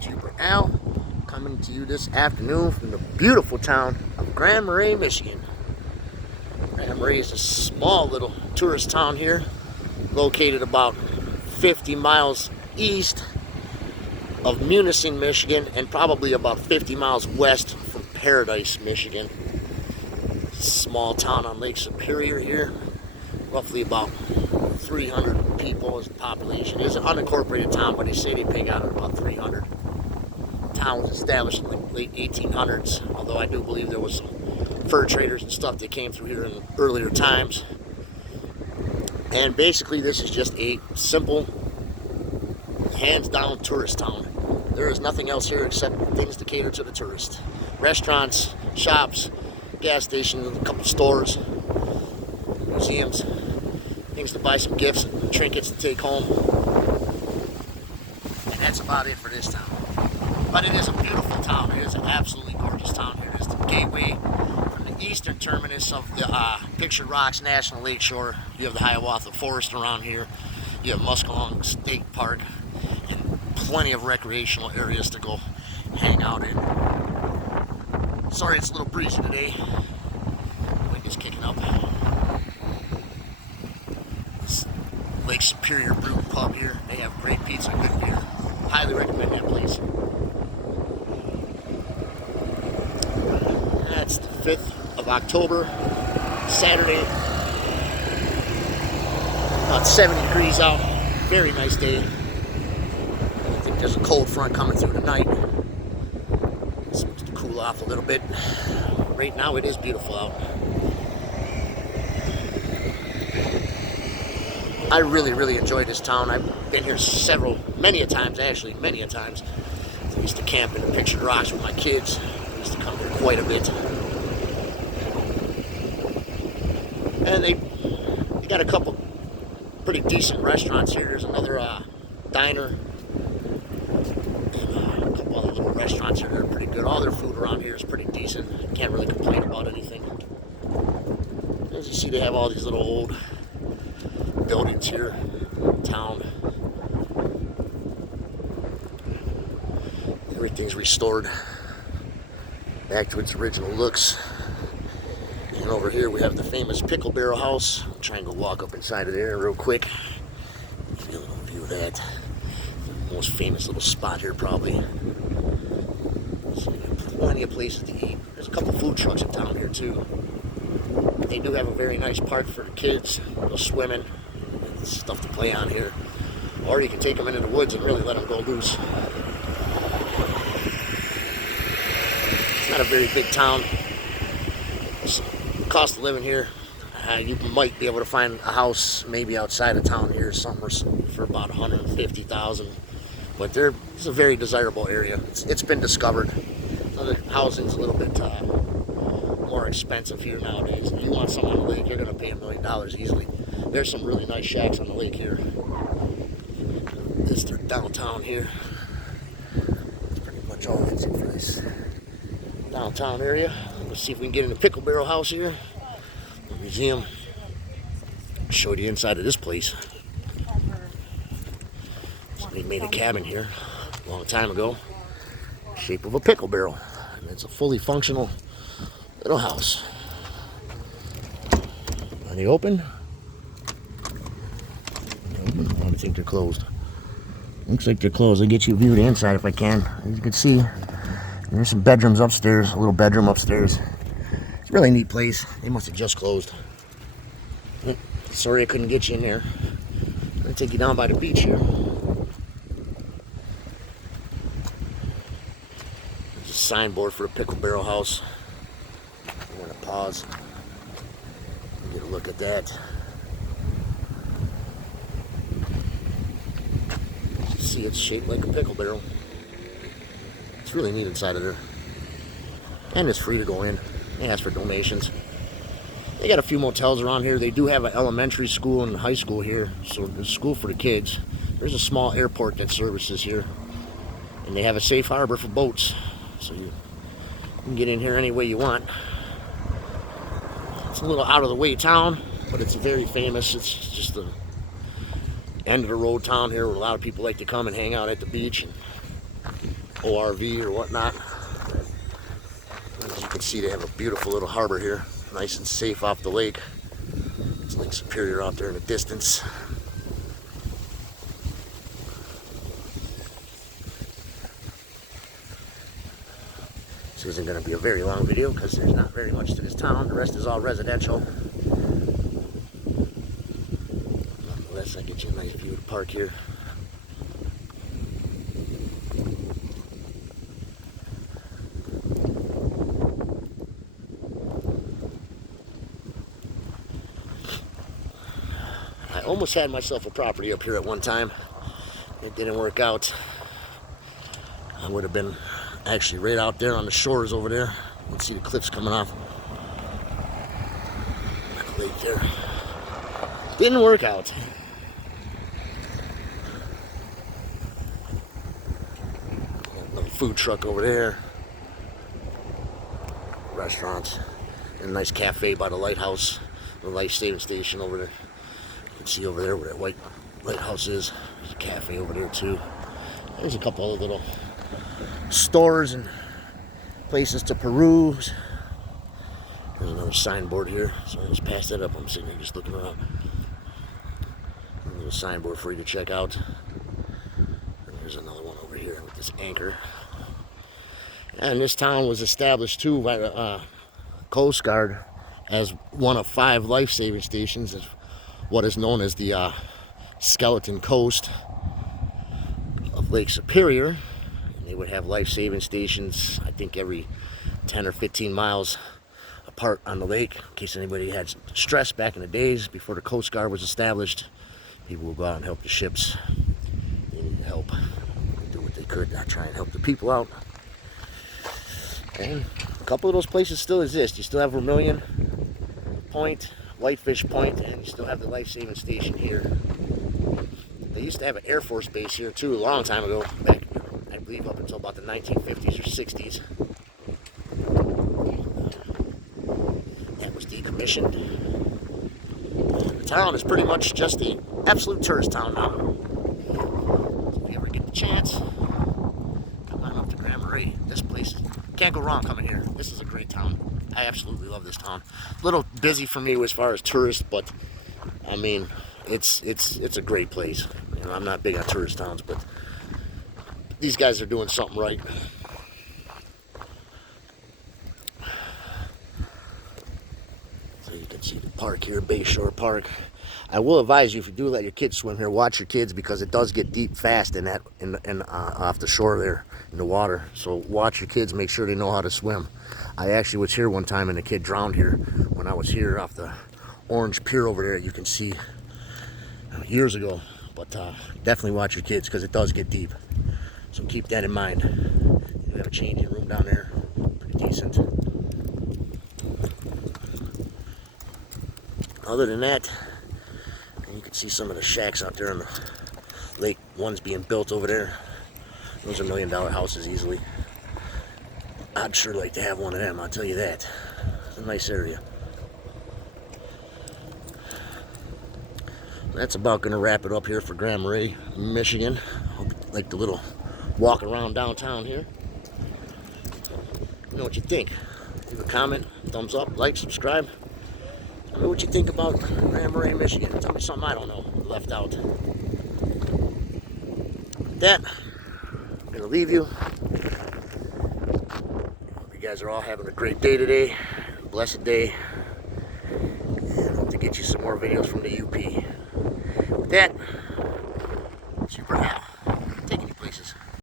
Jupiter Al, coming to you this afternoon from the beautiful town of Grand Marais, Michigan. Grand Marais is a small little tourist town here, located about 50 miles east of Munising, Michigan, and probably about 50 miles west from Paradise, Michigan. Small town on Lake Superior here, roughly about 300 people as a population. It's an unincorporated town, but they say they pig out at about 300. Town was established in the late 1800s, although I do believe there was some fur traders and stuff that came through here in earlier times. And basically this is just a simple, hands-down tourist town. There is nothing else here except things to cater to the tourist. Restaurants, shops, gas stations, a couple stores, museums, things to buy some gifts and trinkets to take home. And that's about it for this town. But it is a beautiful town. It is an absolutely gorgeous town here. It is the gateway from the eastern terminus of the Pictured Rocks National Lakeshore. You have the Hiawatha Forest around here. You have Muskellong State Park, and plenty of recreational areas to go hang out in. Sorry it's a little breezy today. Wind is kicking up. This Lake Superior Brew Pub here. They have great pizza and good beer. Highly recommend that place. That's the 5th of October, Saturday. About 70 degrees out. Very nice day. I think there's a cold front coming through tonight. It's supposed to cool off a little bit. Right now it is beautiful out. I really enjoy this town. I've been here many a times. I used to camp in the Pictured Rocks with my kids. I used to come here quite a bit. And they got a couple pretty decent restaurants here. There's another diner and a couple other little restaurants here that are pretty good. All their food around here is pretty decent. Can't really complain about anything. As you see, they have all these little old buildings here in town. Everything's restored back to its original looks. And over here we have the famous Pickle Barrel House. I'll try and go walk up inside of there real quick. Get a little view of that. The most famous little spot here probably. So plenty of places to eat. There's a couple food trucks in town here too. They do have a very nice park for the kids. Go swimming. Stuff to play on here. Or you can take them into the woods and really let them go loose. It's not a very big town. Cost of living here, you might be able to find a house maybe outside of town here somewhere for about $150,000, but it's a very desirable area. It's been discovered. The housing's a little bit more expensive here nowadays. If you want something on the lake, you're going to pay $1 million easily. There's some really nice shacks on the lake here. This is downtown here. That's pretty much all that's it for this downtown area. Let's see if we can get in the Pickle Barrel House here. The museum. Show you the inside of this place. Somebody made a cabin here a long time ago. Shape of a pickle barrel. And it's a fully functional little house. Are they open? I think they're closed. Looks like they're closed. I'll get you a view of the inside if I can. As you can see, there's some bedrooms upstairs, a little bedroom upstairs. It's a really neat place. They must have just closed. Sorry I couldn't get you in there. I'm going to take you down by the beach here. There's a signboard for the Pickle Barrel House. I'm going to pause and get a look at that. You see, it's shaped like a pickle barrel. It's really neat inside of there. And it's free to go in. They ask for donations. They got a few motels around here. They do have an elementary school and high school here. So there's a school for the kids. There's a small airport that services here. And they have a safe harbor for boats. So you can get in here any way you want. It's a little out of the way town, but it's very famous. It's just the end of the road town here where a lot of people like to come and hang out at the beach and ORV or whatnot. As you can see, they have a beautiful little harbor here, nice and safe off the lake. It's Lake Superior out there in the distance. This isn't going to be a very long video because there's not very much to this town. The rest is all residential. Nonetheless, I get you a nice view of the park here. I almost had myself a property up here at one time. It didn't work out. I would have been actually right out there on the shores over there. You can see the cliffs coming off the lake there. Didn't work out. Little food truck over there. Restaurants. And a nice cafe by the lighthouse. The life-saving station over there. You can see over there where that white lighthouse is. There's a cafe over there too. There's a couple other little stores and places to peruse. There's another signboard here, so I just passed that up. I'm sitting here just looking around. A little signboard for you to check out. And there's another one over here with this anchor. And this town was established too by the Coast Guard as one of 5 life-saving stations of what is known as the Skeleton Coast of Lake Superior. They would have life-saving stations, I think, every 10 or 15 miles apart on the lake, in case anybody had stress back in the days before the Coast Guard was established. People would go out and help the ships. They needed help. They do what they could to try and help the people out. And a couple of those places still exist. You still have Vermilion Point, Whitefish Point, and you still have the life-saving station here. They used to have an Air Force base here too a long time ago, back I believe up until about the 1950s or 60s. That was decommissioned. The town is pretty much just the absolute tourist town now. So if you ever get the chance, come on up to Marais. This place, can't go wrong coming here. This is a great town. I absolutely love this town. A little busy for me as far as tourists, but I mean, it's a great place. You know, I'm not big on tourist towns, but these guys are doing something right. So you can see the park here, Bayshore Park. I will advise you, if you do let your kids swim here, watch your kids, because it does get deep fast in that off the shore there in the water. So watch your kids, make sure they know how to swim. I actually was here one time and a kid drowned here when I was here off the orange pier over there. You can see years ago. But definitely watch your kids, because it does get deep. So keep that in mind. You have a changing room down there, pretty decent. Other than that, you can see some of the shacks out there on the lake. One's being built over there. Those are $1 million houses easily. I'd sure like to have one of them, I'll tell you that. It's a nice area. That's about going to wrap it up here for Marais, Michigan. Hope you like the little walk around downtown here. Let me know what you think. Leave a comment, thumbs up, like, subscribe. Tell me what you think about Marais, Michigan. Tell me something I don't know, left out. With that, I'm going to leave you. Hope you guys are all having a great day today. Blessed day. And hope to get you some more videos from the UP. With that, super out.